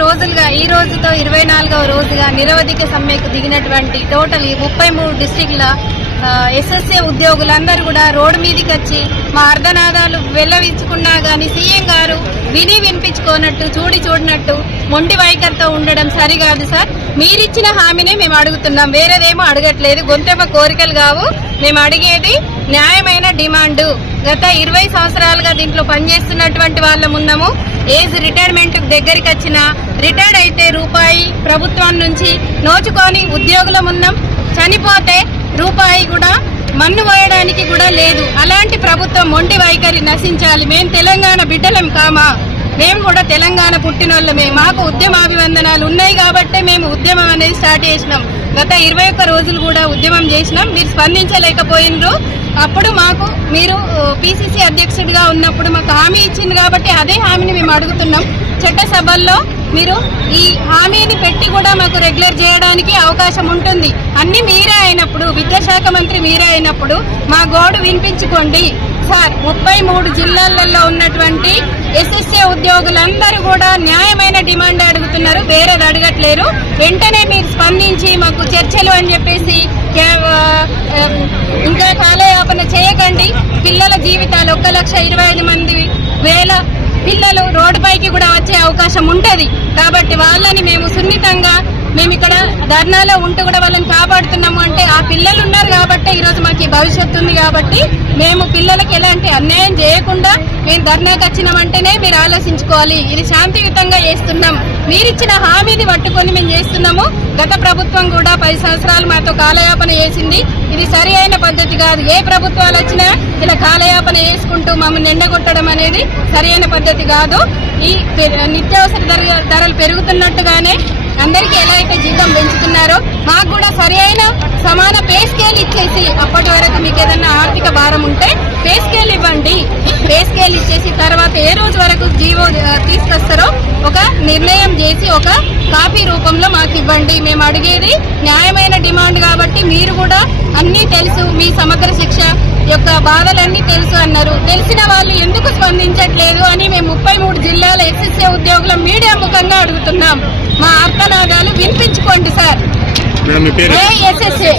రోజులుగా ఈ రోజుతో 24వ రోజుగా నిరవధిక సమ్మెకు దిగినటువంటి టోటల్ 33 డిస్ట్రిక్ట్ల ఎస్ఎస్ఏ ఉద్యోగులందరూ కూడా రోడ్డు మీదకి వచ్చి మా అర్ధనాదాలు వెల్లవించుకున్నా గానీ సీఎం గారు విని వినిపించుకోనట్టు చూడనట్టు మొండి వైఖరితో ఉండడం సరికాదు సార్. మీరిచ్చిన హామీనే మేము అడుగుతున్నాం, వేరేదేమో అడగట్లేదు. గొంతెమ్మ కోరికలు కావు, మేము అడిగేది న్యాయమైన డిమాండ్. గత 20 సంవత్సరాలుగా దీంట్లో పనిచేస్తున్నటువంటి వాళ్ళమున్నాము. ఏజ్ రిటైర్మెంట్ దగ్గరికి వచ్చిన రిటైర్డ్ అయితే రూపాయి ప్రభుత్వం నుంచి నోచుకొని ఉద్యోగులమున్నాం. చనిపోతే రూపాయి కూడా మన్ను పోయడానికి కూడా లేదు. అలాంటి ప్రభుత్వం మొండి వైఖరి నశించాలి. మేము తెలంగాణ బిడ్డలం కామా, మేము కూడా తెలంగాణ పుట్టినోళ్ళమే. మాకు ఉద్యమాభివందనాలు ఉన్నాయి కాబట్టే మేము ఉద్యమం అనేది స్టార్ట్ చేసినాం. గత 21 రోజులు కూడా ఉద్యమం చేసినాం. మీరు స్పందించలేకపోయినరు. అప్పుడు మాకు మీరు పిసిసి అధ్యక్షుడిగా ఉన్నప్పుడు మాకు హామీ ఇచ్చింది కాబట్టి అదే హామీని మేము అడుగుతున్నాం. చట్టసభల్లో మీరు ఈ హామీని పెట్టి కూడా మాకు రెగ్యులర్ చేయడానికి అవకాశం ఉంటుంది. అన్ని మీరే అయినప్పుడు, విద్యాశాఖ మంత్రి మీరే అయినప్పుడు మా గోడు వినిపించుకోండి సార్. 33 జిల్లాలలో ఉన్నటువంటి ఎస్ఎస్ఏ ఉద్యోగులందరూ కూడా న్యాయమైన డిమాండ్ అడుగుతున్నారు, వేరేది అడగట్లేరు. వెంటనే మీరు స్పందించి మాకు చర్చలు అని చెప్పేసి ఇంకా కాలయాపన చేయకండి. పిల్లల జీవితాలు 1,25,000 పిల్లలు రోడ్డుపైకి కూడా వచ్చే అవకాశం ఉంటది. కాబట్టి వాళ్ళని మేము సున్నితంగా మేము ఇక్కడ ధర్నాలో ఉంటూ కూడా వాళ్ళని కాపాడుతున్నాము. అంటే ఆ పిల్లలు ఉన్నారు కాబట్టి ఈరోజు మాకు భవిష్యత్తు ఉంది కాబట్టి మేము పిల్లలకి ఎలాంటి అన్యాయం చేయకుండా మేము ధర్నాకి వచ్చినామంటేనే మీరు ఆలోచించుకోవాలి. ఇది శాంతియుతంగా చేస్తున్నాం, మీరిచ్చిన హామీని పట్టుకొని మేము చేస్తున్నాము. గత ప్రభుత్వం కూడా 10 సంవత్సరాలు మాతో కాలయాపన చేసింది. ఇది సరి అయిన పద్ధతి కాదు. ఏ ప్రభుత్వాలు వచ్చినా ఇలా కాలయాపన చేసుకుంటూ మమ్మల్ని ఎండగొట్టడం అనేది సరి అయిన పద్ధతి కాదు. ఈ నిత్యావసర ధరలు పెరుగుతున్నట్టుగానే అందరికీ ఎలా అయితే జీతం పెంచుతున్నారో మాకు కూడా సరి అయిన సమాన పే స్కేల్ ఇచ్చేసి, అప్పటి వరకు మీకు ఏదన్నా ఆర్థిక భారం ఉంటే పే స్కేల్ ఇవ్వండి. పే స్కేల్ ఇచ్చేసి తర్వాత ఏ రోజు వరకు జీవో తీసుకొస్తారో ఒక నిర్ణయం చేసి ఒక కాపీ రూపంలో మాకు ఇవ్వండి. మేము అడిగేది న్యాయమైన డిమాండ్ కాబట్టి మీరు కూడా అన్నీ తెలుసు, మీ సమగ్ర శిక్ష యొక్క బాధలన్నీ తెలుసు అన్నారు. తెలిసిన వాళ్ళు ఎందుకు స్పందించట్లేదు అని మేము 33 జిల్లాల ఎస్ఎస్ఏ ఉద్యోగుల మీడియా ముఖంగా అడుగుతున్నాం. మా ఆర్తనాదాలు వినిపించుకోండి సార్. ఎస్ఎస్ఏ